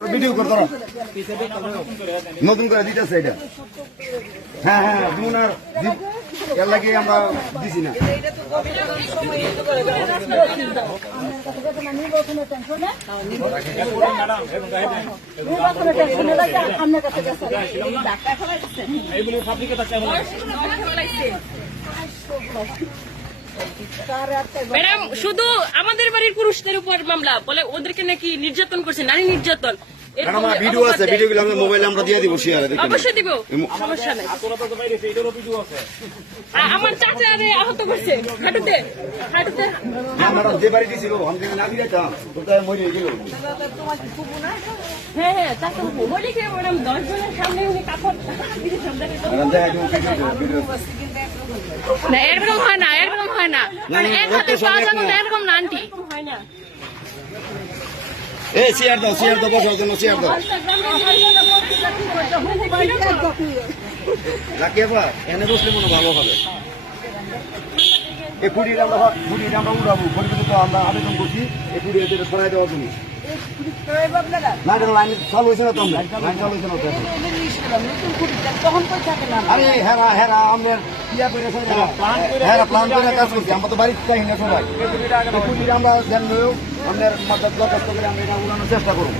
Video করতো নতুন করে দিতেছে এটা। হ্যাঁ হ্যাঁ দুনার এর লাগে আমরা দিছি না। ম্যাডাম শুধু আমাদের বাড়ির পুরুষদের উপর মামলা বলে ওদেরকে নাকি নির্যাতন করছে, নারী নির্যাতন। ভিডিও আছে, ভিডিওগুলো আমরা মোবাইলে আমরা দিয়ে দিব শেয়ারে। অবশ্যই দিব, সমস্যা নাই। আমার চাচা আহত করছে হাঁটুতে হাঁটুতে। আমরা যে বাড়ি দিছিল আমি না দিলাম ওটা মরে গেল। হ্যাঁ হ্যাঁ চাচা বলি কি ম্যাডাম 10 জনের সামনে উনি কাপড় না, এরকম হয় না, এরকম হয় না। মানে এক হাতে পাওয়া যাবে না, এরকম না আন্টি, হয় না। এই শেয়ার দাও, শেয়ার দাও, বসার জন্য শেয়ার দাও। রাখিয়ে এনে বসলে মনে ভালো হবে। এই ফুটিটা আমরা উঠাবো, পরিবেশে আমরা আবেদন করছি এই ফুটি এদের সরাই দেওয়ার জন্য। না লাইন চালু হয়েছে না, তো লাইন চালু হয়েছে না। আরে হেরা হেরা আমরা ইয়া করে হেরা প্ল্যান করে কাজ করছি। আমরা তো বাড়িতে চাই না সবাই। ফুটিটা আমরা জানলেও আমাদের দরখাস্ত করে আমরা এটা উড়ানোর চেষ্টা করবো।